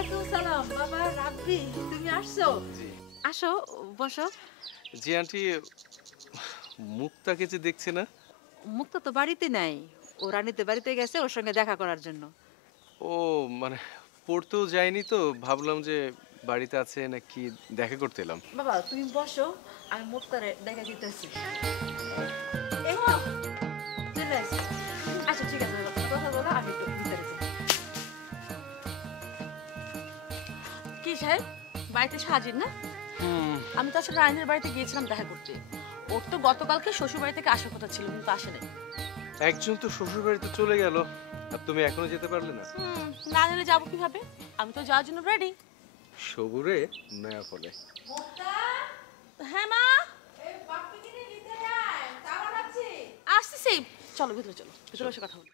ওয়ালাইকুম সালাম বাবা রাব্বি তুমি আসছো জি আসো বসো জি আন্টি মুক্তাকে যে দেখছে না মুক্তা তো বাড়িতে নাই ও রানীতে বাড়িতে গেছে ওর সঙ্গে দেখা করার জন্য ও মানে পড়তেও যায়নি তো ভাবলাম যে বাড়িতে আছে নাকি দেখা করতে এলাম বাবা তুমি বসো আমি মুক্তারে দেখা দিতেছি এই তো চলে আসছি আচ্ছা ঠিক আছে বাবা, কথা বলো আমি একটু ভিতরে যাই কি সাহেব বাড়িতে সাজিন না আমি তো আসলে রাইনের বাড়িতে গিয়েছিলাম দেখা করতে ওর তো গতকালকে শ্বশুর বাড়ি থেকে আসার কথা ছিল কিন্তু আসে নাই একজন তো শ্বশুর বাড়িতে চলে গেল আর তুমি এখনো যেতে পারলে না না নিলে যাবো কিভাবে আমি তো যাওয়ার জন্য রেডি সবুরে নয়া ফলে হ্যাঁ মা আসতেছি চলো ভিতরে চলো ভিতরে বসে কথা বলি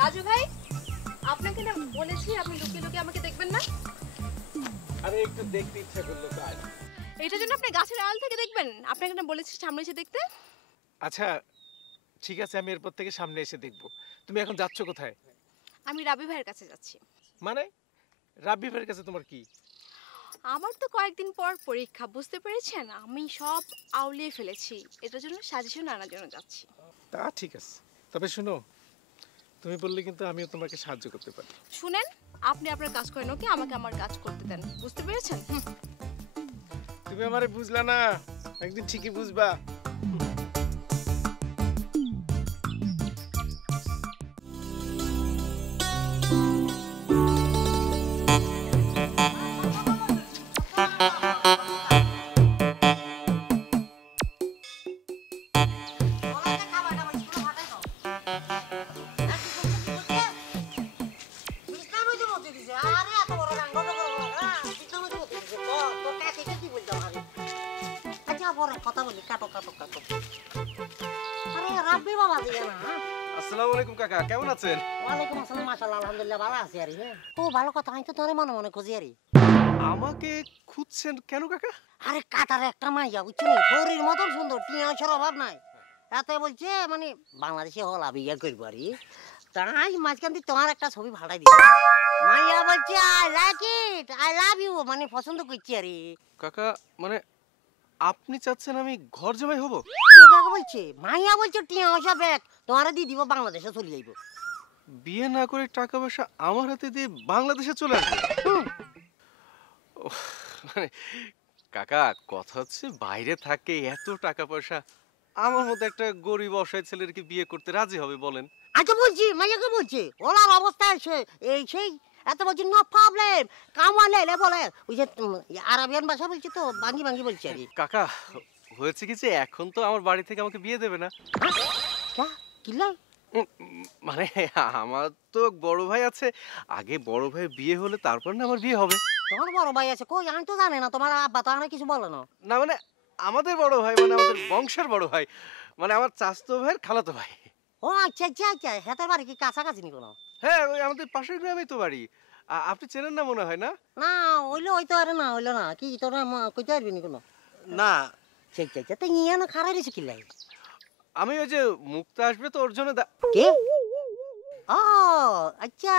রাজু ভাই আপনাকে না বলেছি আপনি লুকিয়ে লুকিয়ে আমাকে দেখবেন না আরে একটু দেখতে ইচ্ছা করলো তাই এটার জন্য আপনি গাছের আড়াল থেকে দেখবেন আপনাকে না বলেছি সামনে এসে দেখতে আচ্ছা ঠিক আছে আমি এরপর থেকে সামনে এসে দেখব তুমি এখন যাচ্ছ কোথায় আমি রাবি ভাইয়ের কাছে যাচ্ছি মানে রাব্বি ভাইয়ের কাছে তোমার কি আমার তো কয়েকদিন পর পরীক্ষা বুঝতে পেরেছেন আমি সব আউলিয়ে ফেলেছি এটার জন্য সাজেশন আনার জন্য যাচ্ছি তা ঠিক আছে তবে শুনো তুমি বললে কিন্তু আমিও তোমাকে সাহায্য করতে পারি শুনেন আপনি আপনার কাজ করেন ওকে আমাকে আমার কাজ করতে দেন বুঝতে পেরেছেন তুমি আমারে বুঝলা না একদিন ঠিকই বুঝবা আসসালামু আলাইকুম কাকা কেমন আছেন ওয়ালাইকুম আসসালাম মাশাআল্লাহ আলহামদুলিল্লাহ ভালো আছি আরে ও ভালো কথা আমি তো তোরে মনে মনে খুঁজি আরে আমাকে খুঁজছেন কেন কাকা আরে কাটারে একটা মাইয়া বুঝছিস ফরির মতন সুন্দর টিয়াশার অভাব নাই এত বলছে মানে বাংলাদেশে হলা বিয়া করবো আরে তাই মাঝখান দিয়ে তোমার একটা ছবি ভাড়াই দিচ্ছে মাইয়া বলছে I like it I love you মানে পছন্দ করছি আরে কাকা মানে আপনি চাচ্ছেন আমি ঘর জামাই হব কে কাকে বলছে মাইয়া বলছে টিয়াশা ব্যাগ তোমারে দিয়ে দিব বাংলাদেশে চলে যাইব বিয়ে না করে টাকা পয়সা আমার হাতে দিয়ে বাংলাদেশে চলে আসবে মানে কাকা কথা হচ্ছে বাইরে থাকে এত টাকা পয়সা আমার মতো একটা গরিব অসহায় ছেলের কি বিয়ে করতে রাজি হবে বলেন আচ্ছা বলছি মাইয়াকে বলছে ওলার অবস্থা আছে এই সেই এত বলছি নো প্রবলেম কামালে লে বলে ওই যে আরবিয়ান ভাষা বলছে তো ভাঙ্গি ভাঙ্গি বলছে আরে কাকা হয়েছে কি যে এখন তো আমার বাড়ি থেকে আমাকে বিয়ে দেবে না কিলা মানে আমার তো বড় ভাই আছে আগে বড় ভাই বিয়ে হলে তারপর না আমার বিয়ে হবে তোমার বড় ভাই আছে কই আমি তো জানি না তোমার আব্বা তো আমার কিছু বলে না না মানে আমাদের বড় ভাই মানে আমাদের বংশের বড় ভাই মানে আমার চাচাতো ভাইয়ের খালাতো ভাই ও আচ্ছা আচ্ছা আচ্ছা হেতার বাড়ি কি কাছাকাছি নি কোনো হ্যাঁ ওই আমাদের পাশের গ্রামেই তো বাড়ি আপনি চেনেন না মনে হয় না না হইলো হইতো আরে না হইলো না কি তোরা কইতে পারবি নি কোনো না আচ্ছা আচ্ছা আচ্ছা তো ইয়া না খারাই রয়েছে কিলাই আমি ওই যে মুক্তা আসবে তো ওর জন্য কে ও আচ্ছা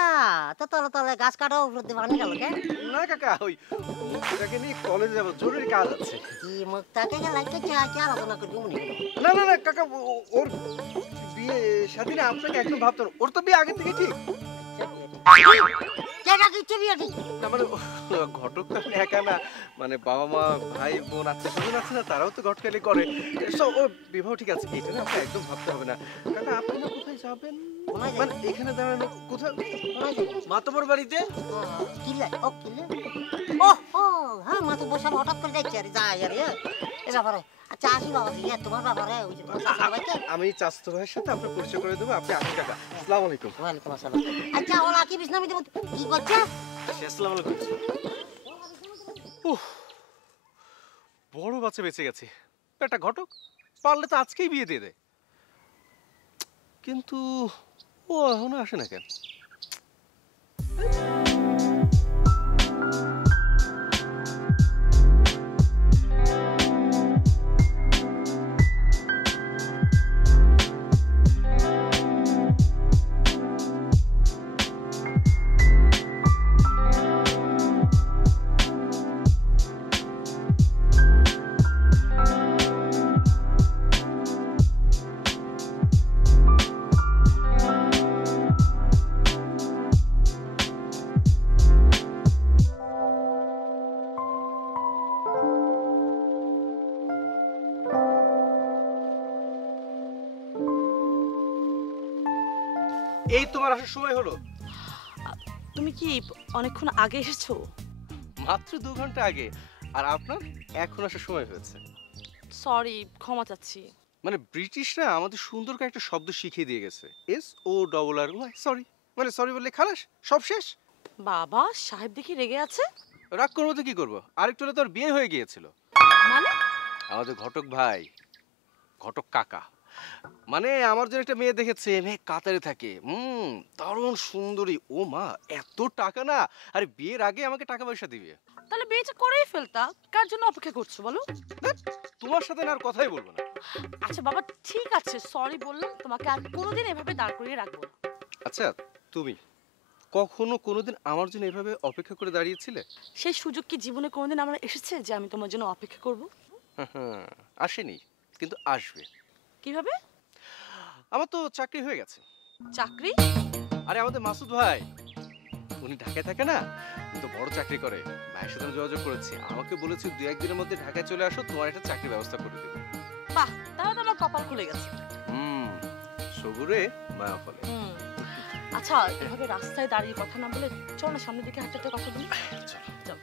তো তলে তলে গাছ কাটা উপর দিয়ে পানি গেল কে না কাকা ওই মুক্তাকে নিয়ে কলেজে যাবো জরুরি কাজ আছে কি মুক্তাকে গেলাইতে চা চা আলোচনা করবি মনে না না না কাকা ওর বিয়ে স্বাধীনে আপনাকে একদম ভাবতো না ওর তো বিয়ে আগে থেকে ঠিক কেটা কিচ্ছে বিয়ে ঠিক না মানে ঘটক তো আমি একা না মানে বাবা মা ভাই বোন আত্মীয় স্বজন আছে না তারাও তো ঘটকালি করে ও বিবাহ ঠিক আছে এটা না আপনার একদম ভাবতে হবে না কাকা আপনি না কোথায় যাবেন মানে এখানে দাঁড়ানো কোথায় মাতবর বাড়িতে কিলা ও কিলা ও ও হ্যাঁ মা তো বসে হঠাৎ করে যাচ্ছে আরে যাই আরে এ ব্যাপারে আচ্ছা আসি বাবা দিয়ে তোমার ব্যাপারে ওই যে আমি চাচাতো ভাইয়ের সাথে আপনার পরিচয় করে দেবো আপনি আসুন কাকা আসসালামু আলাইকুম ওয়ালাইকুম আসসালাম আচ্ছা ওলা কি বিছনা মিতে কি করছে আসসালামু আলাইকুম বড় বাচ্চা বেঁচে গেছে একটা ঘটক পারলে তো আজকেই বিয়ে দিয়ে দেয় কিন্তু ও এখনো আসে না কেন এই তোমার আসার সময় হলো। তুমি কি অনেকক্ষণ আগে এসেছো? মাত্র 2 ঘন্টা আগে। আর আপনার এখন আসার সময় হয়েছে। সরি, ক্ষমা চাচ্ছি। মানে ব্রিটিশরা আমাদের সুন্দর করে একটা শব্দ শিখিয়ে দিয়ে গেছে, SORRY। সরি, মানে সরি বললে খালাস, সব শেষ। বাবা সাহেব দেখি রেগে আছে। রাগ করবো তো কি করবো, আরেকটু হলে তোর বিয়ে হয়ে গিয়েছিল। মানে? আমাদের ঘটক ভাই, ঘটক কাকা, মানে আমার জন্য একটা মেয়ে দেখেছে, মেয়ে কাতারে থাকে, দারুণ সুন্দরী। ও মা, এত টাকা না, আরে বিয়ের আগে আমাকে টাকা পয়সা দিবে। তাহলে বিয়েটা করেই ফেলতা, কার জন্য অপেক্ষা করছো বলো? তোমার সাথে না আর কথাই বলবো না। আচ্ছা বাবা ঠিক আছে, সরি বললাম, তোমাকে আর কোনোদিন এভাবে দাঁড় করিয়ে রাখবো না। আচ্ছা, তুমি কখনো কোনোদিন আমার জন্য এভাবে অপেক্ষা করে দাঁড়িয়েছিলে? সেই সুযোগ কি জীবনে কোনোদিন আমার এসেছে যে আমি তোমার জন্য অপেক্ষা করব? আসেনি, কিন্তু আসবে। কিভাবে? আমার তো চাকরি হয়ে গেছে। চাকরি? আরে আমাদের মাসুদ ভাই, উনি ঢাকায় থাকে না, কিন্তু বড় চাকরি করে। ভাইয়ের সাথে যোগাযোগ করেছি, আমাকে বলেছে 2-1 দিনের মধ্যে ঢাকায় চলে আসো, তোমার একটা চাকরির ব্যবস্থা করে দেবো। বাহ, তাহলে তো আমার কপাল খুলে গেছে। সবুরে মায়া ফলে। আচ্ছা এভাবে রাস্তায় দাঁড়িয়ে কথা না বলে চল না সামনের দিকে হাঁটতে কথা বলি। চল।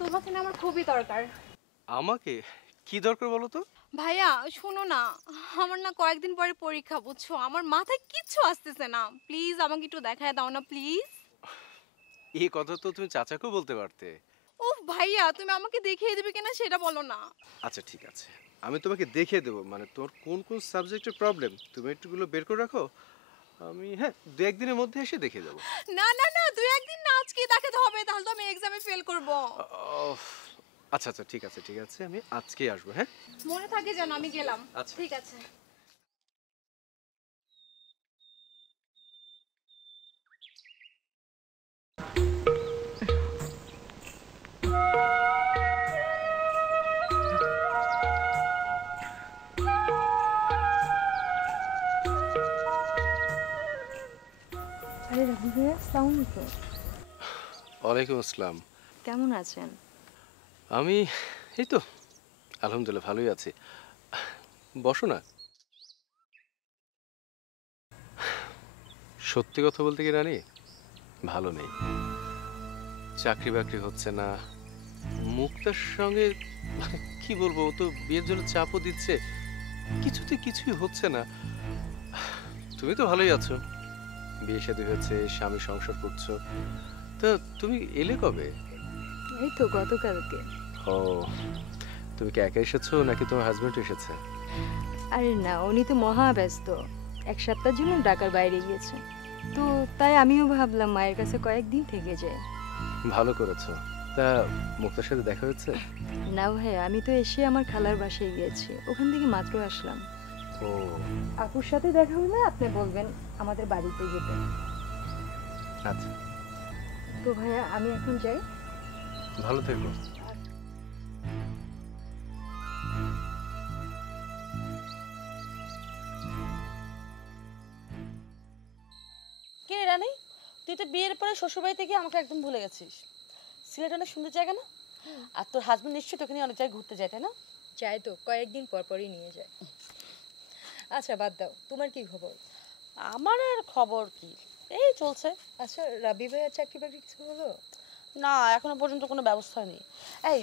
তোমাকে না আমার খুবই দরকার। আমাকে কি দরকার বলো তো? ভাইয়া শোনো না, আমার না কয়েকদিন পরে পরীক্ষা, বুঝছো? আমার মাথায় কিচ্ছু আসতেছে না, প্লিজ আমাকে একটু দেখায় দাও না প্লিজ। এই কথা তো তুমি চাচাকেও বলতে পারতে। উফ ভাইয়া, তুমি আমাকে দেখিয়ে দেবে কিনা সেটা বলো না। আচ্ছা ঠিক আছে, আমি তোমাকে দেখিয়ে দেবো। মানে তোর কোন কোন সাবজেক্টের প্রবলেম তুমি একটুগুলো বের করে রাখো, আমি 2-1 দিনের মধ্যে এসে দেখিয়ে দেবো। না না না, 2-1 দিন না, আজকে দেখাতে হবে, তাহলে তো আমি এক্সামে ফেল করব। আচ্ছা আচ্ছা ঠিক আছে ঠিক আছে, আমি আজকেই আসবো। হ্যাঁ মনে থাকে যেন, আমি গেলাম। আচ্ছা। ঠিক আছে। আরে রাবি ভাইয়া, আসসালামু আলাইকুম। ওয়ালাইকুম আসসালাম। কেমন আছেন? আমি এই তো আলহামদুলিল্লাহ ভালোই আছি। বসো না। সত্যি কথা বলতে কি রানী, ভালো নেই। চাকরি বাকরি হচ্ছে না, মুক্তার সঙ্গে কি বলবো, ও তো বিয়ের জন্য চাপও দিচ্ছে, কিছুই হচ্ছে না। তুমি তো ভালোই আছো, বিয়ে শাদী হয়েছে, স্বামী সংসার করছো, তা তুমি এলে কবে? এই তো গতকালকে। ও, তুমি কি একা এসেছো নাকি তোমার হাজবেন্ড এসেছে? আরে না, উনি তো মহা ব্যস্ত, 1 সপ্তাহের জন্য ঢাকার বাইরে গিয়েছে, তো তাই আমিও ভাবলাম মায়ের কাছে কয়েকদিন থেকে যাই। ভালো করেছো। তা মুক্তার সাথে দেখা হয়েছে? না ভাইয়া, আমি তো এসে আমার খালার বাসায় গিয়েছি, ওখান থেকে মাত্র আসলাম। ও আপুর সাথে দেখা হলে আপনি বলবেন আমাদের বাড়িতে যেতে। আচ্ছা, তো ভাইয়া আমি এখন যাই। ভালো থেকো। কে রানী, তুই তো বিয়ের পরে শ্বশুরবাড়ি থেকে আমাকে একদম ভুলে গেছিস। সিলেট অনেক সুন্দর জায়গা না? আর তোর হাজবেন্ড নিশ্চয়ই তোকে নিয়ে অনেক জায়গায় ঘুরতে যায়, তাই না? যাই তো, কয়েকদিন পর পরই নিয়ে যায়। আচ্ছা বাদ দাও, তোমার কি খবর? আমার আর খবর কি, এই চলছে। আচ্ছা রাবি ভাইয়ের চাকরি বাকরি কিছু হলো? না, এখনো পর্যন্ত কোনো ব্যবস্থা নেই। এই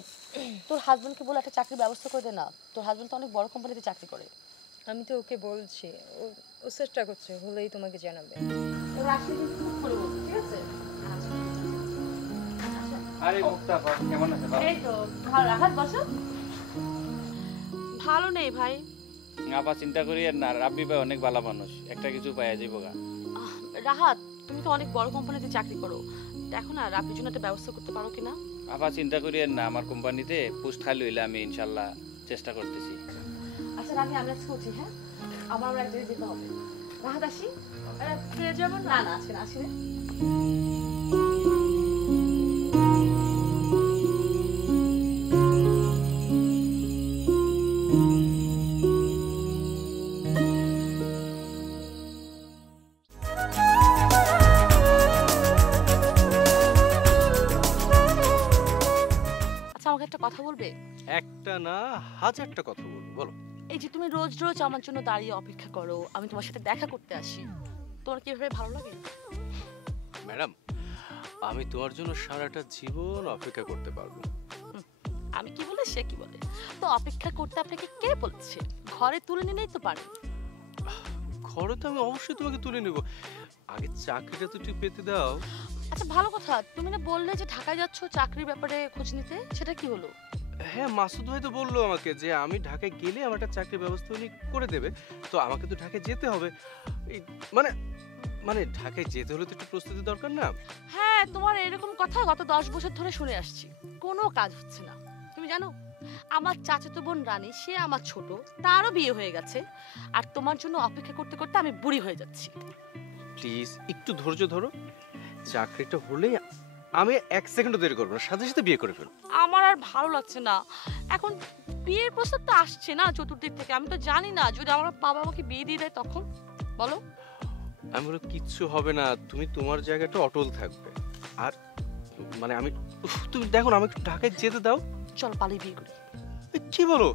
তোর হাজবেন্ডকে বলে একটা চাকরির ব্যবস্থা করে দে না, তোর হাজবেন্ড তো অনেক বড় কোম্পানিতে চাকরি করে। আমি তো ওকে বলছি, ও চেষ্টা করছে, হলেই তোমাকে জানাবে। তোর আসলে কিন্তু খুব করে বলবি, ঠিক আছে? আরে মুক্তা আপা, কেমন আছে? এই তো ভালো। রাহাত বসো। ভালো নেই ভাই। আপা চিন্তা করি আর না, রাব্বি ভাই অনেক ভালো মানুষ, একটা কিছু পাইয়া যাইব গা। রাহাত, তুমি তো অনেক বড় কোম্পানিতে চাকরি করো, দেখো না রাব্বির জন্য একটা ব্যবস্থা করতে পারো কিনা? আপা চিন্তা করি আর না, আমার কোম্পানিতে পোস্ট খালি হইলে আমি ইনশাল্লাহ চেষ্টা করতেছি। আচ্ছা রাবি, আমরা আজকে উঠি। হ্যাঁ, আমার এক জায়গায় যেতে হবে। রাহাত আসি। ফিরে যাবো না না, আসি না, আসি না। আচ্ছা আমাকে একটা কথা বলবে? একটা না, হাজারটা কথা বলবো, বলো। এই যে তুমি রোজ রোজ আমার জন্য দাঁড়িয়ে অপেক্ষা করো, আমি তোমার সাথে দেখা করতে আসি, তোমার কি এভাবে ভালো লাগে? ম্যাডাম, আমি তোমার জন্য সারাটা জীবন অপেক্ষা করতে পারবো। আমি কি বলে সে কি বলে, তো অপেক্ষা করতে আপনাকে কে বলছে? ঘরে তুলে নিলেই তো পারে। ঘরে তো আমি অবশ্যই তোমাকে তুলে নেব, আগে চাকরিটা তো একটু পেতে দাও। আচ্ছা ভালো কথা, তুমি না বললে যে ঢাকায় যাচ্ছ চাকরির ব্যাপারে খোঁজ নিতে, সেটা কি হলো? হ্যাঁ, মাসুদ ভাই তো বললো আমাকে যে আমি ঢাকায় গেলে আমার একটা চাকরির ব্যবস্থা উনি করে দেবে, তো আমাকে তো ঢাকায় যেতে হবে। মানে মানে ঢাকায় যেতে হলে তো একটু প্রস্তুতি দরকার না? হ্যাঁ, তোমার এরকম কথা গত 10 বছর ধরে শুনে আসছি, কোনো কাজ হচ্ছে না। তুমি জানো আমার চাচাতো বোন রানী, সে আমার ছোট, তারও বিয়ে হয়ে গেছে, আর তোমার জন্য অপেক্ষা করতে করতে আমি বুড়ি হয়ে যাচ্ছি। প্লিজ একটু ধৈর্য ধরো, চাকরিটা হলেই আমি 1 সেকেন্ডও দেরি করবো না, সাথে সাথে বিয়ে করে ফেলবো। আমার আর ভালো লাগছে না, এখন বিয়ের প্রস্তাব তো আসছে না চতুর্দিক থেকে, আমি তো জানি না যদি আমার বাবা আমাকে বিয়ে দিয়ে দেয় তখন। বলো। আমি বলো কিচ্ছু হবে না, তুমি তোমার জায়গাটা অটল থাকবে। আর মানে আমি তুমি দেখো না, আমাকে ঢাকায় যেতে দাও। চল পালিয়ে বিয়ে করি। কি বলো?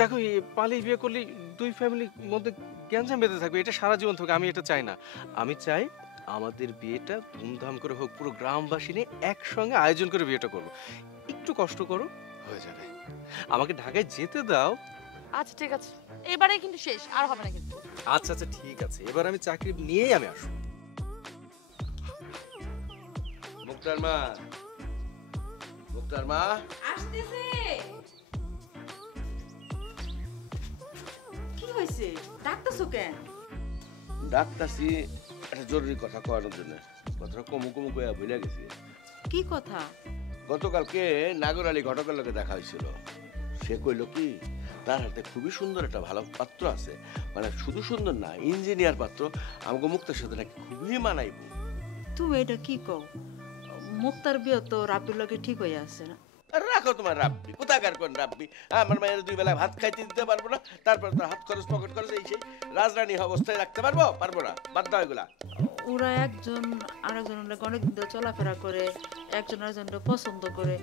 দেখো এই পালিয়ে বিয়ে করলে 2 ফ্যামিলির মধ্যে গ্যাঞ্জাম বেঁধে থাকবে, এটা সারা জীবন থাকবে, আমি এটা চাই না। আমি চাই আমাদের বিয়েটা ধুমধাম করে হোক, পুরো গ্রামবাসী নিয়ে একসঙ্গে আয়োজন করে বিয়েটা করবো। একটু কষ্ট করো, হয়ে যাবে। আমাকে ঢাকায় যেতে দাও। আচ্ছা ঠিক আছে, এবারে কিন্তু শেষ, আর হবে না কিন্তু। আচ্ছা আচ্ছা ঠিক আছে, এবার আমি চাকরি নিয়েই আমি আসবো। মুক্তার মা, মুক্তার মা আসতেছে। কি হয়েছে, ডাকতেছো কেন? ডাক্তারছি একটা জরুরি কথা করানোর জন্য। কথাটা কমু কমু কয়া ভুলে গেছি। কি কথা? গতকালকে নাগর আলী ঘটকের লোকে দেখা হয়েছিল। সে কইল কি তার হাতে খুবই সুন্দর একটা ভালো পাত্র আছে, মানে শুধু সুন্দর না, ইঞ্জিনিয়ার পাত্র, আমাকে মুক্তার সাথে নাকি খুবই মানাইব। তুমি এটা কি কও? মুক্তার বিয়ে তো রাব্বির লগে ঠিক হয়ে আছে না? আর রাখো তোমার রাব্বি, কোথাকার কোন রাব্বি? আমার মায়ের 2 বেলা ভাত খাইতে দিতে পারবো না, তারপর তো হাত খরচ পকেট খরচ এই সেই রাজরানী অবস্থায় রাখতে পারবো না, বাদ দাও এগুলা। ওরা একজন আরেকজনের অনেকদিন ধরে চলাফেরা করে, একজন আরেকজনকে পছন্দ করে,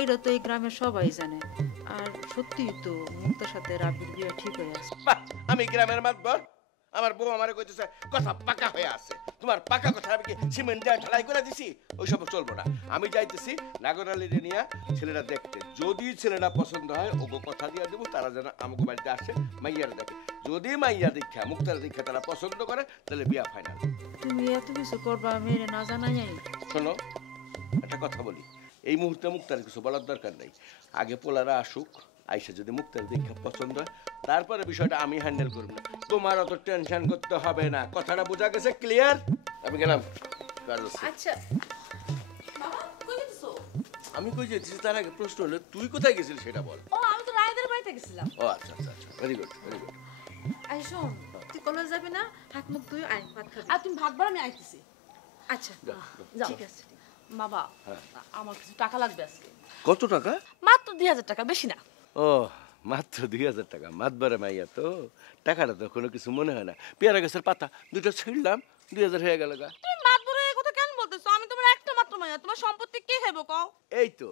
এটা তো এই গ্রামের সবাই জানে। আর সত্যিই তো মুক্তার সাথে রাব্বির বিয়ে ঠিক হয়ে আছে। বাহ, আমি গ্রামের মাতবর, আমার বউ আমারে কইতেছে কথা পাকা হয়ে আছে। তোমার পাকা কথা আমি কি সিমেন্ট দিয়ে ঢালাই করে দিছি? ওইসব চলবো না। আমি যাইতেছি নাগরালিরে নিয়ে ছেলেটা দেখতে, যদি ছেলেটা পছন্দ হয় ওগো কথা দিয়ে দেবো, তারা যেন আমাকে বাড়িতে আসে, মাইয়ারা দেখে। যদি মাইয়া দীক্ষা মুক্তার দীক্ষা তারা পছন্দ করে, তাহলে বিয়া ফাইনাল। তুমি এত কিছু করবা মেরে না জানাই? শোনো, একটা কথা বলি, এই মুহূর্তে মুক্তার কিছু বলার দরকার নেই। আগে পোলারা আসুক, আইসা যদি মুক্তার দীক্ষা পছন্দ হয়, তারপরে বিষয়টা আমি হ্যান্ডেল করব। তোমার অত টেনশন করতে হবে না। কথাটা বোঝা গেছে? ক্লিয়ার? আমি গেলাম। আচ্ছা বাবা কই গেছো? আমি কই যেতেছি তার আগে প্রশ্ন হলো, তুই কোথায় গেছিলি সেটা বল। ও আমি তো রায়দের বাড়িতে গেছিলাম। ও আচ্ছা আচ্ছা আচ্ছা, very good very good. I শোন, তুই কলেজ যাবি না? হাত মুখ তুই আয়, ভাত খাবি। আর তুমি ভাত বাড়া, আমি আইতেছি। আচ্ছা যাও। ঠিক আছে। বাবা আমার কিছু টাকা লাগবে আজকে। কত টাকা? মাত্র 2000 টাকা, বেশি না। ও মাত্র 2000 টাকা? মাতবারে মাইয়া তো, টাকাটা তো কোনো কিছু মনে হয় না। পেয়ারা গাছের পাতা 2টা ছিঁড়লাম, 2000 হয়ে গেল গা। তুমি মাত বলে এই কথা কেন বলতেছো? আমি তোমার একটা মাত্র মায়া, তোমার সম্পত্তি কে খাইব কও? এই তো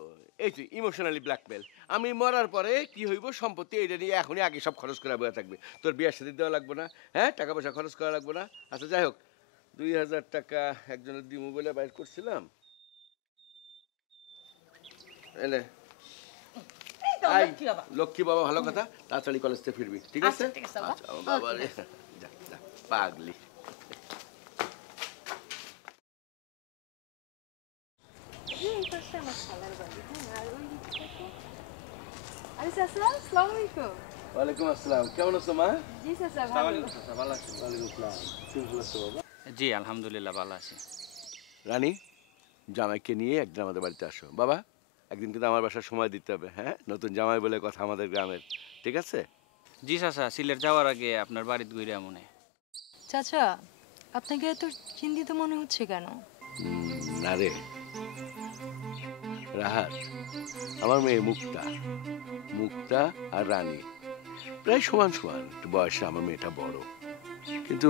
ইমোশনালি ব্ল্যাকমেল। আমি মরার পরে কি হইব সম্পত্তি এইটা নিয়ে এখনই আগে সব খরচ করা বয়ে থাকবে। তোর বিয়ার সাথে দেওয়া লাগবে না, হ্যাঁ টাকা পয়সা খরচ করা লাগবে না। আচ্ছা যাই হোক, 2000 টাকা একজনের দিয়ে মোবাইলে বাইর করছিলাম। এনে লক্ষ্মী বাবা, ভালো কথা, তাড়াতাড়ি কলেজ থেকে ফিরবি, ঠিক আছে? ঠিক আছে বাবা। আচ্ছা বাবা রে, যা যা পাগলি। আরে চাচা, আসসালামু আলাইকুম। ওয়ালাইকুম আসসালাম, কেমন আছো মা? জি চাচা, ভালো। ভালো আছি। ওয়ালাইকুম আসসালাম, তুমি ভালো আছো বাবা? জি আলহামদুলিল্লাহ ভালো আছি। রানী, জামাইকে নিয়ে একদিন আমাদের বাড়িতে আসো বাবা। একদিন কিন্তু আমার বাসায় সময় দিতে হবে, হ্যাঁ? নতুন জামাই বলে কথা আমাদের গ্রামের, ঠিক আছে? জি চাচা, সিলেট যাওয়ার আগে আপনার বাড়িতে ঘুরে মনে। চাচা, আপনাকে এত চিন্তিত মনে হচ্ছে কেন? না রে রাহাত, আমার মেয়ে মুক্তা, মুক্তা আর রানী প্রায় সমান সমান, একটু বয়সে আমার মেয়েটা বড়, কিন্তু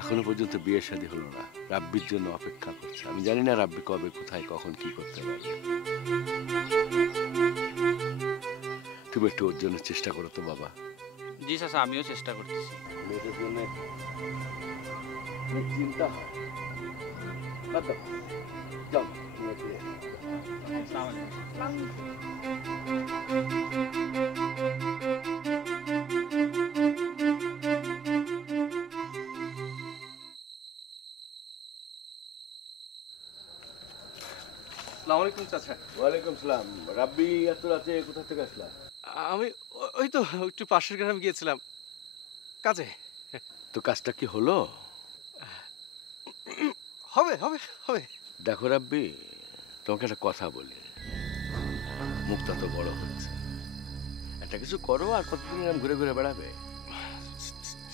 এখনো পর্যন্ত বিয়ে শাদী হলো না। রাব্বির জন্য অপেক্ষা করছে। আমি জানি না রাব্বি কবে, কোথায়, কখন কি করতে পারবে। তুমি একটু ওর জন্য চেষ্টা করো তো বাবা। জি চাচা, আমিও চেষ্টা করতেছি। মেয়েদের জন্য অনেক চিন্তা হয়। বাদ দাও, যাও তুমি ফিরে এসো। আসসালামু আলাইকুম চাচা। ওয়ালাইকুম সালাম। রাব্বি, এত রাতে কোথা থেকে আসলা? আমি ওই তো একটু পাশের গ্রামে গিয়েছিলাম কাজে। তো কাজটা কি হলো? হবে হবে হবে। দেখো রাব্বি, তোমাকে একটা কথা বলি, মুক্তা তো বড় হচ্ছে, একটা কিছু করো। আর কতদিন এরকম ঘুরে ঘুরে বেড়াবে?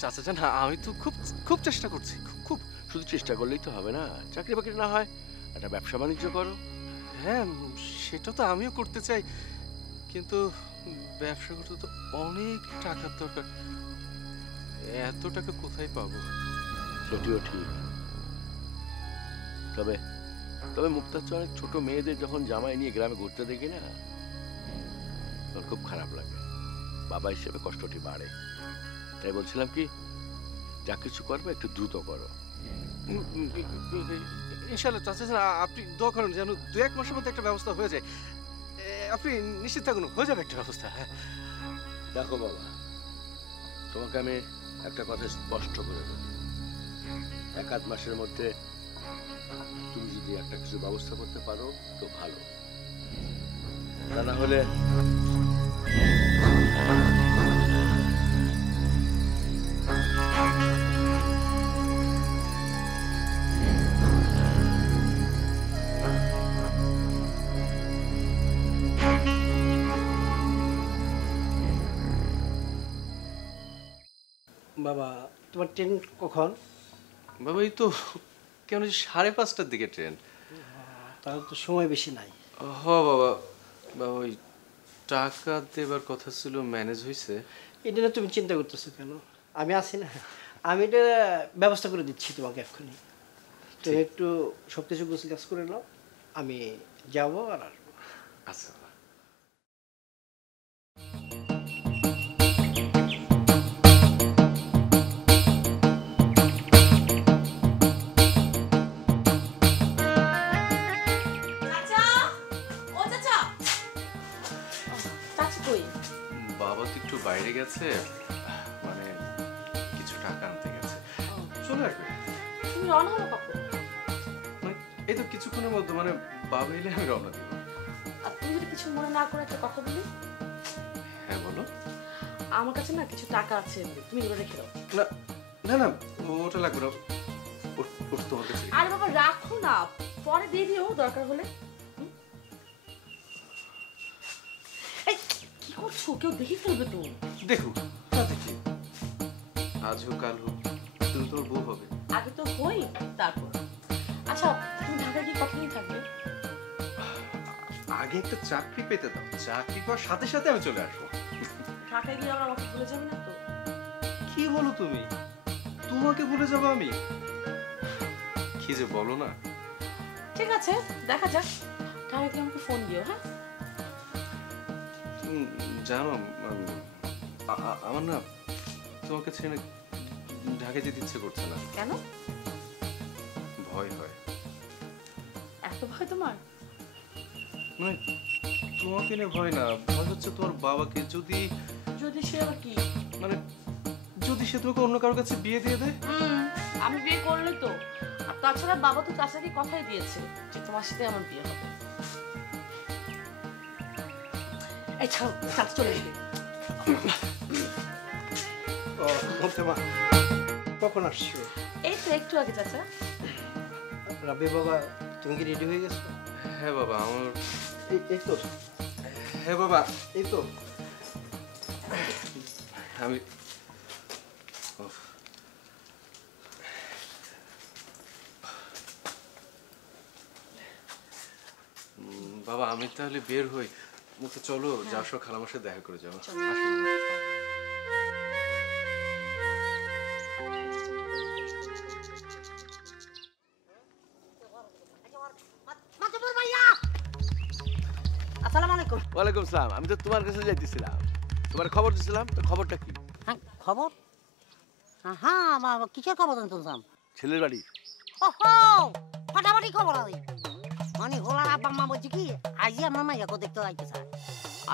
চাচা জান, আমি তো খুব খুব চেষ্টা করছি, খুব খুব। শুধু চেষ্টা করলেই তো হবে না, চাকরি বাকরি না হয় একটা ব্যবসা বাণিজ্য করো। হ্যাঁ, সেটা তো আমিও করতে চাই, কিন্তু ব্যবসা করতে তো অনেক টাকার দরকার। এত টাকা কোথায় পাবো? সেটিও ঠিক। তবে তবে মুক্তার চেয়ে অনেক ছোট মেয়েদের যখন জামাই নিয়ে গ্রামে ঘুরতে দেখি না, তখন খুব খারাপ লাগে। বাবা হিসেবে কষ্টটি বাড়ে। তাই বলছিলাম কি, যা কিছু করবে একটু দ্রুত করো। ইনশাআল্লাহ চাচা জান, আপনি দোয়া করেন যেন 2-1 মাসের মধ্যে একটা ব্যবস্থা হয়ে যায়। আপনি নিশ্চিত থাকুন, হয়ে যাবে একটা ব্যবস্থা। হ্যাঁ দেখো বাবা, তোমাকে আমি একটা কথা স্পষ্ট করে বলি, 1-8 মাসের মধ্যে তুমি যদি একটা কিছু ব্যবস্থা করতে পারো তো ভালো, তা না হলে বাবা, তোমার ট্রেন কখন? বাবা, এই তো কেন 5:30টার দিকে ট্রেন। তাহলে তো সময় বেশি নাই। হ বাবা, বাবা ওই টাকা দেবার কথা ছিল, ম্যানেজ হয়েছে। এটা নিয়ে তুমি চিন্তা করতেছো কেন? আমি আছি না, আমি এটা ব্যবস্থা করে দিচ্ছি তোমাকে এক্ষুনি। তুমি একটু সব কিছু গোছগাছ করে নাও, আমি যাবো আর আসবো। আচ্ছা। বাবা তো একটু বাইরে গেছে, মানে কিছু টাকা আনতে গেছে, চলে আসবে। তুমি রওনা হলো কখন? মানে এই তো কিছুক্ষণের মধ্যে, মানে বাবা এলে আমি রওনা দিব। আর তুমি যদি কিছু মনে না করে একটা কথা বলি। হ্যাঁ বলো। আমার কাছে না কিছু টাকা আছে, তুমি এগুলো রেখে দাও। না না না, ওটা লাগবে না, ওটা তোমার কাছে। আরে বাবা রাখো না, পরে দিয়ে দিও দরকার হলে। কি করছো? কেউ দেখে ফেলবে তো। দেখো, দেখি আজ হোক কাল হোক তুমি তোর বউ হবে। আগে তো হই, তারপর। আচ্ছা, তুমি ঢাকায় গিয়ে কতদিন থাকবে? আগে একটা চাকরি পেতে দাও, চাকরি পাওয়ার সাথে সাথে আমি চলে আসবো। ঢাকায় গিয়ে আমরা আমাকে ভুলে যাবে না তো? কি বলো তুমি? তোমাকে ভুলে যাবো আমি? কি যে বলো না। ঠিক আছে, দেখা যাক। তাহলে কি আমাকে ফোন দিও, হ্যাঁ? জানো আমার না তোমাকে ছেড়ে ঢাকা যেতে ইচ্ছে করছে না। কেন? ভয় হয়। এত ভয় তোমার? মানে তোমাকে নিয়ে ভয় না, ভয় হচ্ছে তোমার বাবাকে যদি সে আবার কি? মানে যদি সে তোমাকে অন্য কারোর কাছে বিয়ে দিয়ে দেয়। আমি বিয়ে করলে তো, আর তাছাড়া বাবা তো চাচাকে কথাই দিয়েছে যে তোমার সাথে আমার বিয়ে হবে। এই ছাড়ো, চাচা চলে এসে। কখন আসছো? এই তো একটু আগে চাচা। রাব্বি বাবা, তুমি কি রেডি হয়ে গেছো? হ্যাঁ বাবা, আমার এই তো। হ্যাঁ বাবা, এই তো। আমি বাবা আমি তাহলে বের হই। মুখে চলো, যাওয়ার সময় খালামার সাথে দেখা করে যাবো। আসসালামু আলাইকুম। ওয়ালাইকুম সালাম। আমি তো তোমার কাছে যাইতেছিলাম, তোমার খবর দিছিলাম। তো খবরটা কি? হ্যাঁ, খবর? হ্যাঁ, কিসের খবর শুনছিলাম? ছেলের বাড়ি। ওহো, ফাটাফাটি খবর আছে। মানে হোলার আব্বা মা বলছি কি আজই আমার মাইয়াকে দেখতে যাইতে চায়।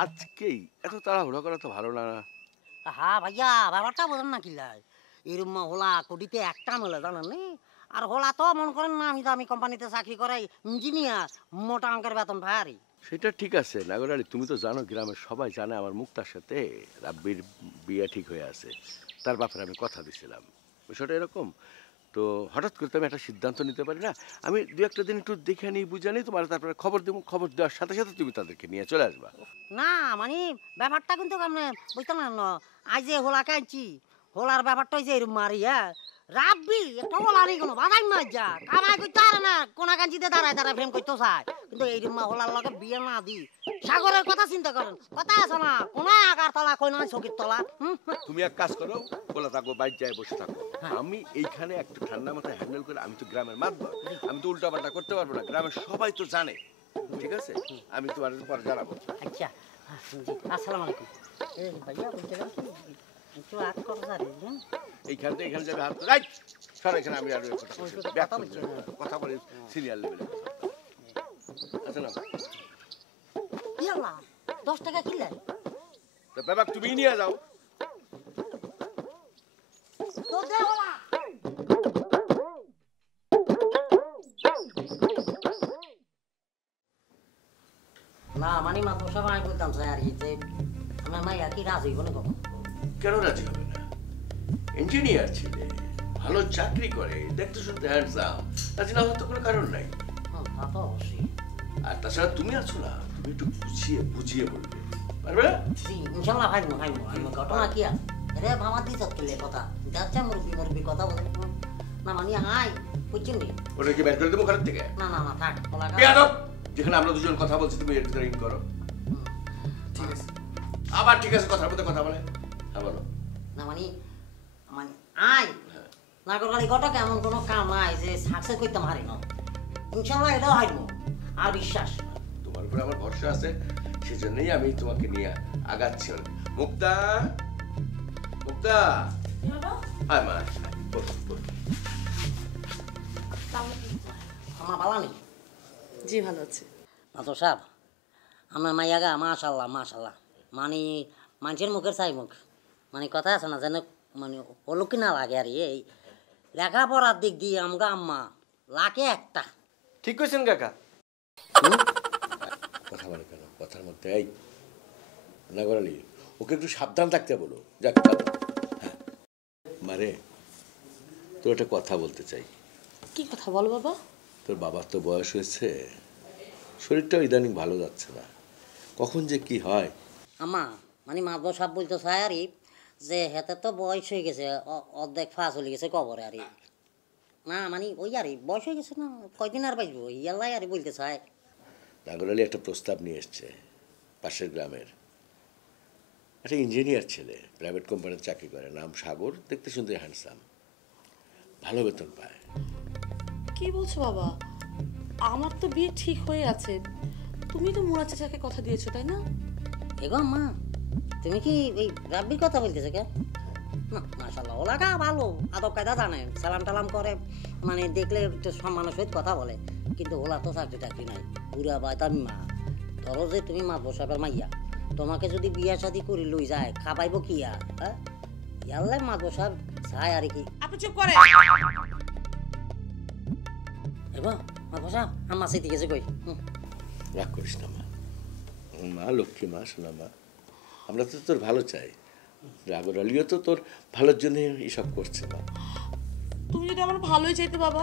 আজকেই? এত তাড়াহুড়া করা তো ভালো না। হ্যাঁ ভাইয়া, ব্যাপারটা বোঝেন না কিলাই। এরম হোলা কোটিতে একটা মেলে জানেন নি? আর হোলা তো মনে করেন না, আমি কোম্পানিতে চাকরি করাই, ইঞ্জিনিয়ার, মোটা অঙ্কের বেতন ভাই। সেটা ঠিক আছে নাগরালি, তুমি তো জানো গ্রামের সবাই জানে আমার মুক্তার সাথে রাব্বির বিয়ে ঠিক হয়ে আছে। তার ব্যাপারে আমি কথা দিছিলাম। বিষয়টা এরকম তো হঠাৎ করে তো আমি একটা সিদ্ধান্ত নিতে পারি না। আমি দু একটা দিন একটু দেখে নিই, বুঝে নিই, তোমার তারপরে খবর দেবো। খবর দেওয়ার সাথে সাথে তুমি তাদেরকে নিয়ে চলে আসবা। না মানে ব্যাপারটা কিন্তু আপনি বুঝতে না, আজ যে হোলা কাঁদছি, হোলার ব্যাপারটা হয়েছে এরম মারিয়া রাব্বি একটা হোলা নেই কোনো বাদাই মাছ যা কামাই করতে পারে না, কোনা কাঞ্চিতে দাঁড়ায় দাঁড়ায় প্রেম করতে চায়। কিন্তু এইরম হোলার লগে বিয়ে না দি সাগরের কথা চিন্তা করেন, কথা আছে না, কোন আকার তলা কই নয় চকির তলা। তুমি এক কাজ করো, বলে থাকো, বাইর যায় বসে থাকো। আমি এইখানে একটু ঠান্ডা মাথায় হ্যান্ডেল করে, আমি তো গ্রামের মাতবর, আমি তো উল্টা পাল্টা করতে পারবো না। গ্রামের সবাই তো জানে, ঠিক আছে? আমি তোমার পরে জানাবো। আচ্ছা, আসসালামু আলাইকুম। এই ভাইয়া বলছিলাম কি, একটু আগ করো স্যার। এইখান থেকে এখানে যাবে হাত রাইট স্যার, এখানে আমি আর কথা বলি সিনিয়র লেভেলে। আচ্ছা না ইয়াল্লা 10 টাকা কিলে তো বাবা তুমি নিয়ে যাও। তো দে হোলা। না মানে মাত্র সব আমি বলতাম স্যার যে আমার মাইয়া কি রাজি হইব না কখন? কেন রাজি হবে না? ইঞ্জিনিয়ার ছিলে, ভালো চাকরি করে, দেখতে শুনতে হ্যান্ডসাম, রাজি না হওয়ার তো কোনো কারণ নাই। তা তো অবশ্যই। আর তাছাড়া তুমি আছো না, তুমি একটু বুঝিয়ে বলবে, পারবে না? জি ইনশাআল্লাহ ভাইমু। ঘটনা কি আছে রে মামা দি চলে কথা যাচ্ছে মুরব্বি কথা বলে না মানে হাই বুঝছেন নি? ওটা কি বের করে দেবো ঘরের থেকে? না না না থাক বলা বেয়াদব, যেখানে আমরা দুজন কথা বলছি তুমি এর ভিতরে ইন করো। ঠিক আছে, আবার ঠিক আছে, কথার মধ্যে কথা বলে। হ্যাঁ বলো। না মানে মানে আই নাগরকালী ঘটক এমন কোনো কাম নাই যে সাকসেস করতে পারি না। ইনশাআল্লাহ এটাও হাইমু আর বিশ্বাস। তোমার উপরে আমার ভরসা আছে, সেজন্যই আমি তোমাকে নিয়ে আগাচ্ছি। মুক্তা, মুক্তা, হায় মা, বল বল। আমার ভালো নেই? জি ভালো আছে। মাতো সাহেব, আমার মাইয়াগা মাশাল্লাহ মাশাল্লাহ, মানে মানুষের মুখের চাই মুখ, মানে কথা আছে না যেন মানে অলক্ষী না লাগে আর এই লেখাপড়ার দিক দিয়ে আমগা আম্মা লাখে একটা। ঠিক কইছেন কাকা। কথা বলে কেন কথার মধ্যে? এই নাগরালি, ওকে একটু সাবধান থাকতে বলো। যাক হ্যাঁ মারে, তোর একটা কথা বলতে চাই। কি কথা বল বাবা? তোর বাবার তো বয়স হয়েছে, শরীরটাও ইদানিং ভালো যাচ্ছে না, কখন যে কি হয়। আম্মা মানে মাধব সাহেব বলতে চাই আর যে হেতে তো বয়স হয়ে গেছে, অর্ধেক ফাঁস চলে গেছে কবরে আর না মানে ওই আর বয়স হয়ে গেছে না, কয়দিন আর বাঁচবো ইয়াল্লাই আর বলতে চাই। নাগরালি একটা প্রস্তাব নিয়ে এসছে পাশের গ্রামের, একটা ইঞ্জিনিয়ার ছেলে, প্রাইভেট কোম্পানিতে চাকরি করে, নাম সাগর, দেখতে শুনতে হ্যান্ডসাম, ভালো বেতন পায়। কি বলছো বাবা? আমার তো বিয়ে ঠিক হয়ে আছে, তুমি তো মুরাদ চাচাকে কথা দিয়েছো তাই না? এগো মা, তুমি কি ওই রাব্বির কথা বলতেছো কেন? না মাশাআল্লাহ, ওলাটা ভালো, আদব কায়দা জানে, সালাম টালাম করে, মানে দেখলে একটু সম্মানের সহিত কথা বলে। কিন্তু ওলা তো চাকরি টাকরি নাই, বুড়া বায়তামি মা। ধরো যে তুমি মা বসাবের মাইয়া, তোমাকে যদি বিয়া শাদি করে লই যায়, খাবাইব কি আর? হ্যাঁ, ইয়াল্লাই মা বসাব চাই আর কি। আপনি চুপ করে। এবার মা বসা আমার সেই দিকে কই। রাগ করিস না মা, মা লক্ষ্মী মা, শোনা মা, আমরা তো তোর ভালো চাই। রাগর আলিও তো তোর ভালোর জন্য এসব করছে মা। তুমি যদি আমার ভালোই চাইতে বাবা,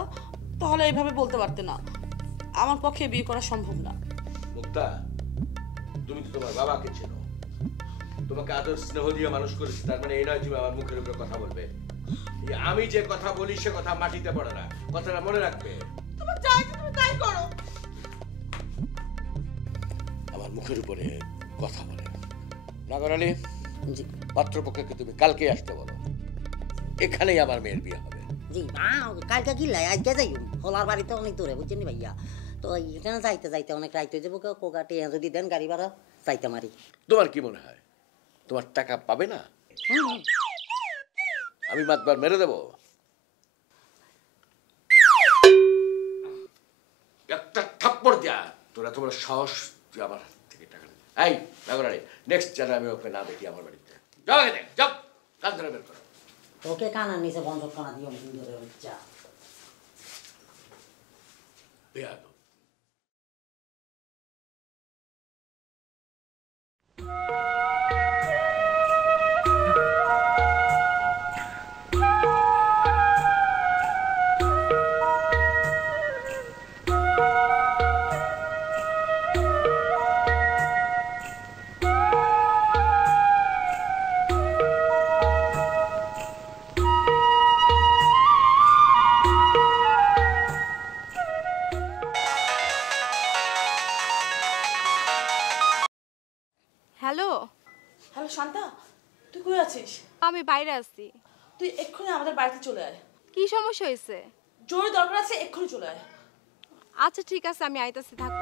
তাহলে এইভাবে বলতে পারতে না। আমার পক্ষে বিয়ে করা সম্ভব না। মুক্তা, তুমি তো তোমার বাবাকে চেনো, তোমাকে আদর স্নেহ দিয়ে মানুষ করেছি, তার মানে এই নয় তুমি আমার মুখের উপরে কথা বলবে। আমি যে কথা বলি সে কথা মাটিতে পড়ে না, কথাটা মনে রাখবে। তোমার যা ইচ্ছে তুমি তাই করো। আমার মুখের উপরে কথা বলে। নাগর আলী, পাত্রপক্ষকে তুমি কালকে আসতে বলো, এখানেই আমার মেয়ের বিয়ে হবে। জি কালকে কি লাই, আজকে যাই। হোলার বাড়িতে অনেক দূরে বুঝছেন ভাইয়া, তো এখানে যাইতে যাইতে অনেক রাইতে যাবো। কোকাটি যদি দেন গাড়ি ভাড়া যাইতে মারি। তোমার কি মনে হয় তোমার টাকা পাবে না? আমি মাতবার মেরে দেবো। একটা থাপ্পড় দেয়া, তোরা তোমার সাহস, তুই আমার থেকে টাকা নিবি? এই নাগরানি, নেক্সট যেন আমি ওকে না দেখি আমার বাড়িতে। যাও এখানে, যাও, কান ধরে বের করো। ওকে কানার নিচে বন্ধক কানা দিও ধরে যা। বেয়াদব। হ্যালো, হ্যালো শান্তা, তুই কই আছিস? আমি বাইরে আছি। তুই এক্ষুনি আমাদের বাড়িতে চলে আয়। কি সমস্যা হয়েছে? জোরে দরকার আছে, এক্ষুনি চলে আয়। আচ্ছা ঠিক আছে, আমি আইতাছি, থাকো।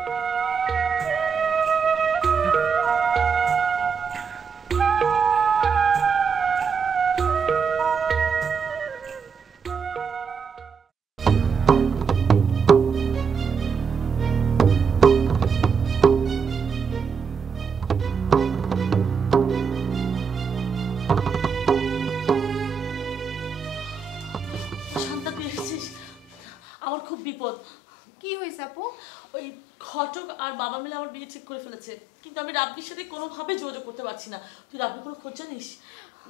শান্তা, তুই এসেছিস? আমার খুব বিপদ। কি হয়েছে আপু? ওই ঘটক আর বাবা মিলে আমার বিয়ে ঠিক করে ফেলেছে, কিন্তু আমি রাব্বির সাথে কোনোভাবে যোগাযোগ করতে পারছি না। তুই রাব্বির কোনো খোঁজ জানিস?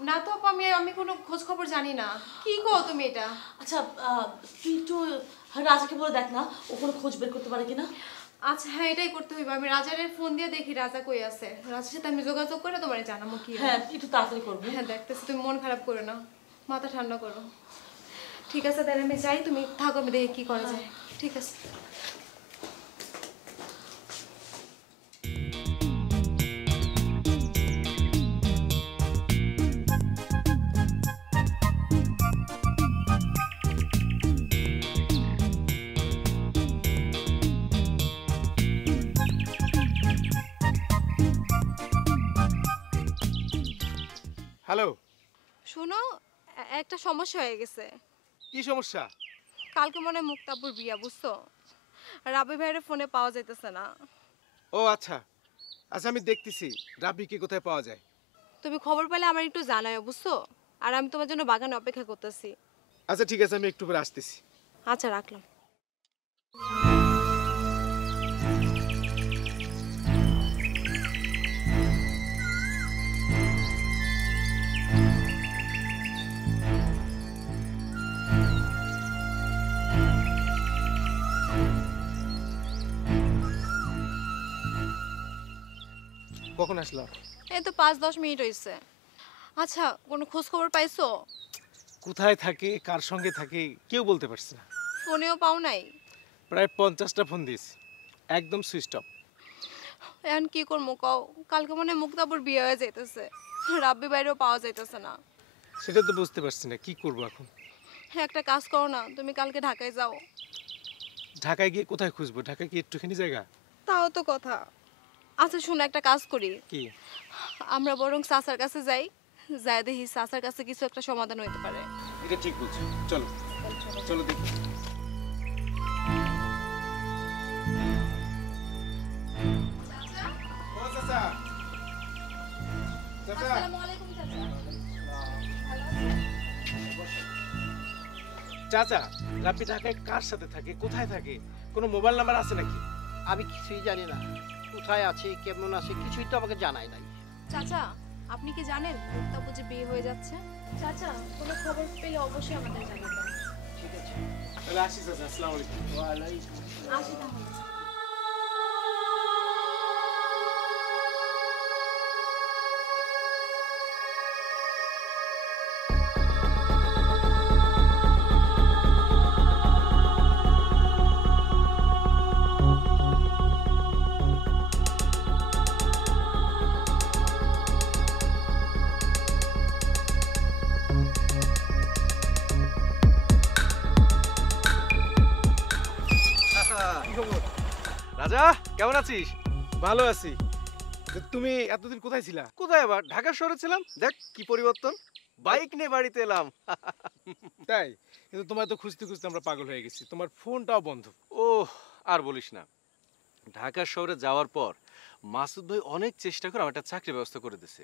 না তো আপু, আমি কোনো খোঁজ খবর জানি না। কি কো তুমি এটা? আচ্ছা, তুই একটু রাজাকে বলে দেখ না, ও কোনো খোঁজ বের করতে পারে কিনা। আচ্ছা হ্যাঁ, এটাই করতে হইবে। আমি রাজারের ফোন দিয়ে দেখি রাজা কই আছে। রাজার সাথে আমি যোগাযোগ করে তোমারে জানাবো কি। হ্যাঁ, একটু তাড়াতাড়ি করবি। হ্যাঁ দেখতেছি, তুমি মন খারাপ করো না, মাথা ঠান্ডা করো। ঠিক আছে তাহলে আমি যাই, তুমি থাকো, আমি দেখি কি করা যায়। ঠিক আছে। হ্যালো, শোনো, একটা সমস্যা হয়ে গেছে। কি সমস্যা? কালকে মনে হয় মুক্তাপুর বিয়া, বুঝছো? রাবি ভাইয়ের ফোনে পাওয়া যাইতেছে না। ও আচ্ছা আচ্ছা, আমি দেখতেছি রাব্বিকে কোথায় পাওয়া যায়। তুমি খবর পেলে আমার একটু জানাও, বুঝছো? আর আমি তোমার জন্য বাগানে অপেক্ষা করতেছি। আচ্ছা ঠিক আছে, আমি একটু পরে আসতেছি। আচ্ছা রাখলাম। কখন আসলা? এই তো 5-10 মিনিট হয়েছে। আচ্ছা, কোনো খোঁজ খবর পাইছো? কোথায় থাকে, কার সঙ্গে থাকে, কেউ বলতে পারছে না। ফোনেও পাও নাই? প্রায় 50টা ফোন দিয়েছি, একদম সুইচ অফ। এখন কি করবো কও? কালকে মনে হয় মুক্তাপুর বিয়ে হয়ে যাইতেছে, রাব্বি বাইরেও পাওয়া যাইতেছে না। সেটা তো বুঝতে পারছি না, কি করবো এখন। হ্যাঁ, একটা কাজ করো না, তুমি কালকে ঢাকায় যাও। ঢাকায় গিয়ে কোথায় খুঁজবো? ঢাকায় কি একটুখানি জায়গা? তাও তো কথা। আচ্ছা শোনো, একটা কাজ করি, কি? আমরা বরং চাচার কাছে যাই, যাই দেখি চাচার কাছে কিছু একটা সমাধান হইতে পারে। এটা ঠিক বলছো, চলো চলো দেখি। চাচা, রাব্বি ঢাকায় কার সাথে থাকে, কোথায় থাকে, কোনো মোবাইল নাম্বার আছে নাকি? আমি কিছুই জানি না, কোথায় আছে কেমন আছে কিছুই তো আমাকে জানাই নাই। চাচা, আপনি কি জানেন মুক্তা বুঝে বিয়ে হয়ে যাচ্ছে? চাচা, কোনো খবর পেলে অবশ্যই আমাদের জানাবেন। ঠিক আছে, তাহলে আসি চাচা, আসসালামু আলাইকুম। ওয়ালাইকুম আসি তাহলে। রাজা কেমন আছিস? ভালো আছি। তুমি এতদিন কোথায় ছিলা? কোথায় আবার, ঢাকা শহরে ছিলাম। দেখ কি পরিবর্তন, বাইক নিয়ে বাড়িতে এলাম। তাই? কিন্তু তোমায় তো খুঁজতে খুঁজতে আমরা পাগল হয়ে গেছি, তোমার ফোনটাও বন্ধ। ও আর বলিস না, ঢাকা শহরে যাওয়ার পর মাসুদ ভাই অনেক চেষ্টা করে আমার একটা চাকরি ব্যবস্থা করে দিছে।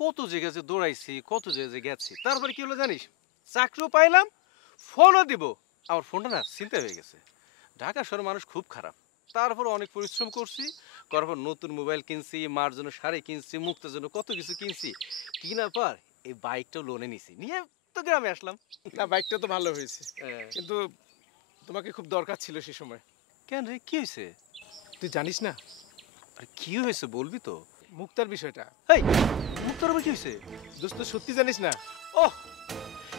কত জায়গায় যে দৌড়াইছি, কত জায়গায় গেছি, তারপরে কি হলো জানিস, চাকরিও পাইলাম, ফোনও দিব। আমার ফোনটা না চিন্তা হয়ে গেছে। ঢাকা শহরের মানুষ খুব খারাপ। তারপর অনেক পরিশ্রম করছি, করার পর নতুন মোবাইল কিনছি, মার জন্য শাড়ি কিনছি, মুক্তার জন্য কত কিছু কিনছি। কিনার পর এই বাইকটা লোনে নিছি, নিয়ে তো গ্রামে আসলাম। না, বাইকটা তো ভালো হয়েছে, কিন্তু তোমাকে খুব দরকার ছিল সে সময়। কেন রে, কি হয়েছে? তুই জানিস না? আরে কি হয়েছে বলবি তো? মুক্তার বিষয়টা। এই মুক্তার আবার কি হয়েছে? দোস্ত সত্যি জানিস না? ওহ,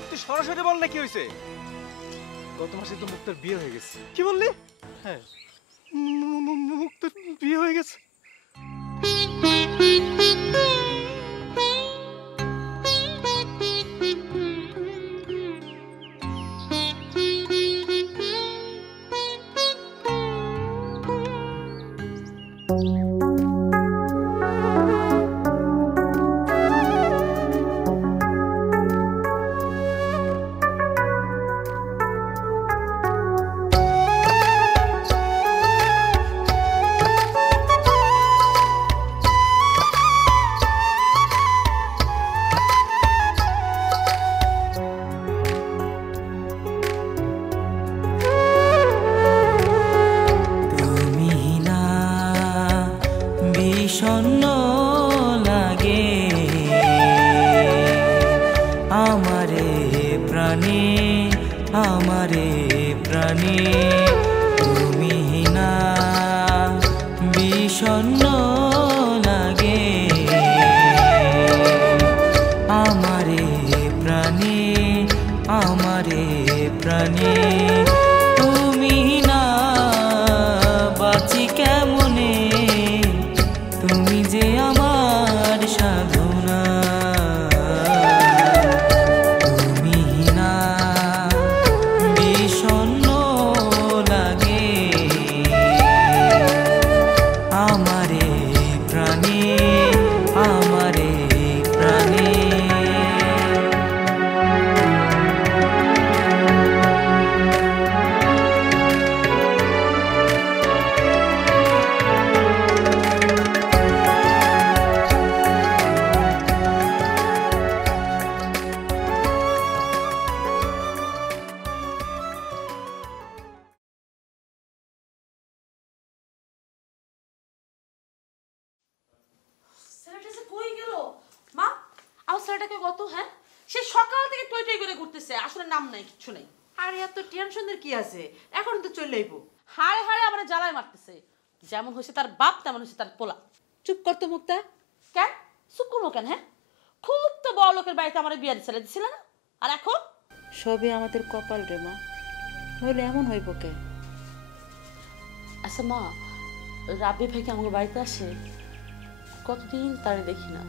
তুই সরাসরি বল না কি হয়েছে। গত মাসে তো মুক্তার বিয়ে হয়ে গেছে। কি বললি? হ্যাঁ, মুক্তার বিয়ে হয়ে গেছে। বিষণ্ণ লাগে আমারে প্রাণে, আমারে প্রাণে, তুমি না বিষণ্ণ লাগে আমারে প্রাণে, আমারে প্রাণে, তুমি না বাঁচি কেমনে, তুমি যে আমার সাধনা, তুমি না বিষণ্ণ লাগে আমারে প্রাণে, আমারে প্রাণে। ছেলেটা যে কই গেল? মা, আমার ছেলেটাকে কত, হ্যাঁ সে সকাল থেকে টই টই করে ঘুরতেছে, আসলে নাম নাই কিচ্ছু নাই। আর এত টেনশনের কি আছে, এখন তো চলে আইবো। হাড়ে হাড়ে আমার জ্বালায় মারতেছে, যেমন হয়েছে তার বাপ তেমন হয়েছে তার পোলা। চুপ করতো মুক্তা। কেন চুপ করবো কেন? হ্যাঁ, খুব তো বড় লোকের বাড়িতে আমার বিয়ার ছেলে দিছিল না, আর এখন সবই আমাদের কপাল রে মা, হইলে এমন হইব কে? আচ্ছা মা, রাব্বি ভাই কি আমার বাড়িতে আসে? কতদিন তারে দেখি না।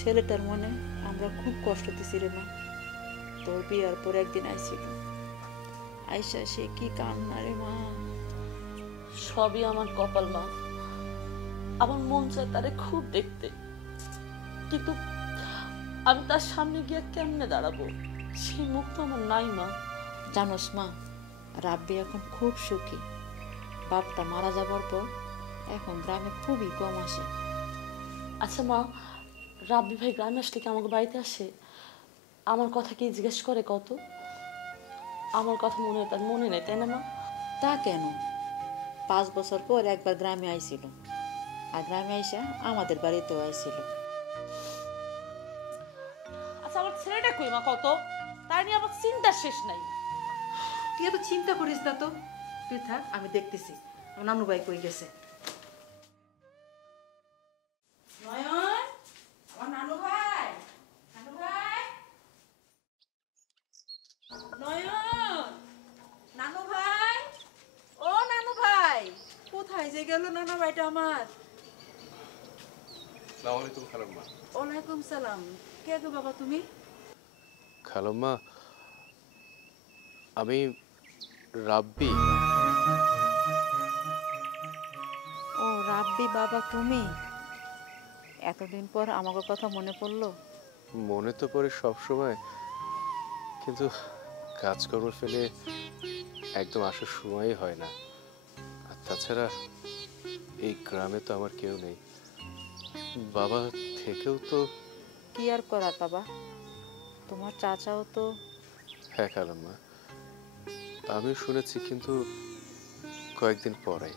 ছেলেটার মনে আমরা খুব কষ্ট দিছি রে মা। তোর বিয়ার পর একদিন আইছিল, আইসা সে কি কান্না রে মা। সবই আমার কপাল মা। আমার মন চায় তারে খুব দেখতে, কিন্তু আমি তার সামনে গিয়ে কেমনে দাঁড়াবো? সেই মুখ তো আমার নাই মা। জানোস মা, রাব্বি এখন খুব সুখী। বাপটা মারা যাবার পর এখন গ্রামে খুবই কম আসে। আচ্ছা মা, রাব্বি ভাই গ্রামে আসলে কি আমাকে বাড়িতে আসে? আমার কথা কি জিজ্ঞেস করে কত? আমার কথা মনে হয় তার মনে নেই, তাই না মা? তা কেন, 5 বছর পর একবার গ্রামে আইছিল, আর গ্রামে আইসা আমাদের বাড়িতেও আইছিল। আচ্ছা আমার ছেলেটা কই মা কত? তাই নিয়ে আমার চিন্তা শেষ নাই। তুই এত চিন্তা করিস না তো, তুই থাক, আমি দেখতেছি আমার নানু ভাই কই গেছে। নয়ন, আমার নানু ভাই, নানু ভাই, নয়ন, নানু ভাই, ও নানু ভাই, কোথায় যে গেল নানা ভাইটা আমার? আসসালামু আলাইকুম খালাম্মা। ওয়ালাইকুম সালাম। কে গো বাবা তুমি? খালাম্মা, আমি রাব্বি। ও রাব্বি বাবা, তুমি? এতদিন পর আমাকে কথা মনে পড়লো? মনে তো পড়ে সব সময়, কিন্তু কাজকর্ম ফেলে একদম আসার সময়ই হয় না। আর তাছাড়া এই গ্রামে তো আমার কেউ নেই, বাবা থেকেও তো। কি আর করার বাবা, তোমার চাচাও তো। হ্যাঁ খালাম্মা, আমিও শুনেছি, কিন্তু কয়েকদিন পরে।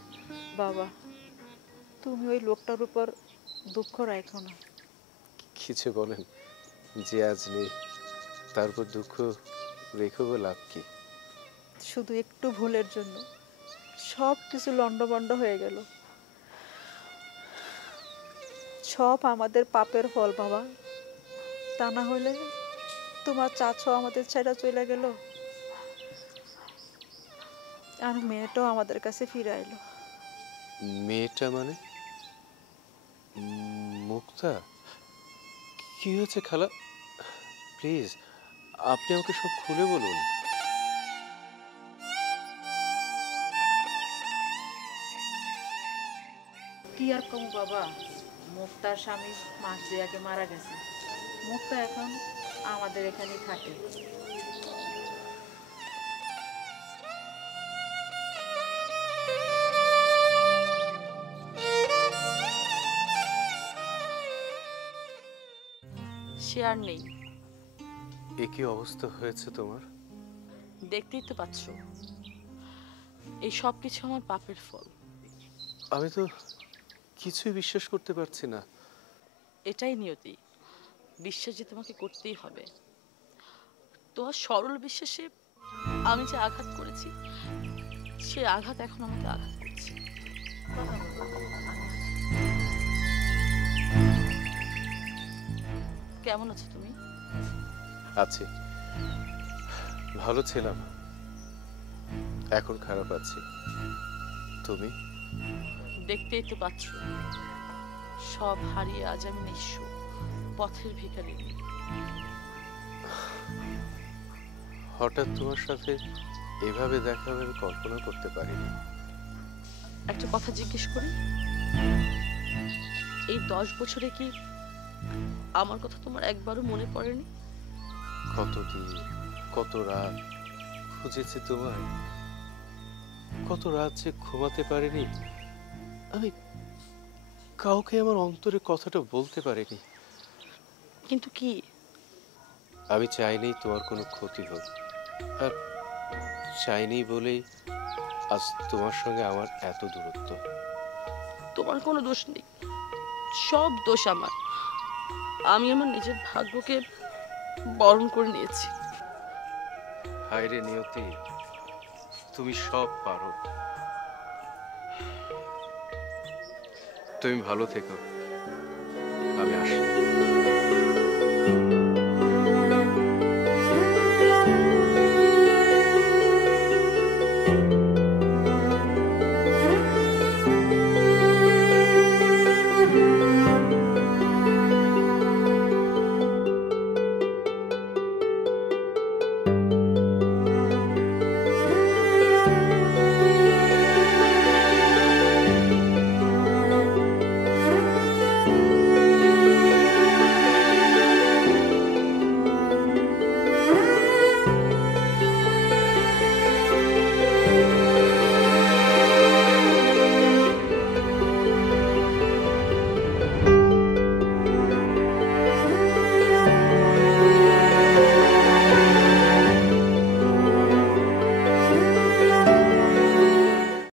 বাবা, তুমি ওই লোকটার উপর দুঃখ রাখো না। কিছু বলেন, যে আজ নেই তারপর দুঃখ রেখে লাভ কি? শুধু একটু ভুলের জন্য সব কিছু লন্ডভন্ড হয়ে গেল। সব আমাদের পাপের ফল বাবা। তা না হলে তোমার চাচাও আমাদের ছেড়ে চলে গেল, আর মেয়েটাও আমাদের কাছে ফিরে এলো। মেয়েটা মানে? মুক্তা? কি হয়েছে খালা? প্লিজ আপনি আমাকে সব খুলে বলুন। কি আর কম বাবা, মুক্তার স্বামী মাস 2 আগে মারা গেছে। মুক্তা এখন আমাদের এখানেই থাকে। সে আর নেই। এ কি অবস্থা হয়েছে তোমার? দেখতেই তো পাচ্ছ, এই সব কিছু আমার পাপের ফল। আমি তো কিছুই বিশ্বাস করতে পারছি না। এটাই নিয়তি, বিশ্বাস যে তোমাকে করতেই হবে। তোমার সরল বিশ্বাসে আমি যে আঘাত করেছি, সে আঘাত এখন আমাকে আঘাত করছে। কেমন আছো তুমি? আছি, ভালো ছিলাম, এখন খারাপ আছি। তুমি? দেখতেই তো পাচ্ছ, সব হারিয়ে আজ আমি নিঃস্ব, পথের ভিখারি। হঠাৎ তোমার সাথে এভাবে দেখা হবে আমি কল্পনা করতে পারিনি। একটা কথা জিজ্ঞেস করি, এই 10 বছরে কি আমার কথা তোমার একবারও মনে পড়েনি? কতদিন, কত রাত খুঁজেছি তোমায়, কত রাত যে ঘুমাতে পারিনি। আমি কাউকে আমার অন্তরে কথাটা বলতে পারিনি। কিন্তু কি? আমি চাইনি তোমার কোনো ক্ষতি হোক, আর চাইনি বলেই আজ তোমার সঙ্গে আমার এত দূরত্ব। তোমার কোনো দোষ নেই, সব দোষ আমার। আমি আমার নিজের ভাগ্যকে বরণ করে নিয়েছি। হায়রে নিয়তি, তুমি সব পারো। তুমি ভালো থেকো, আমি আসি। ও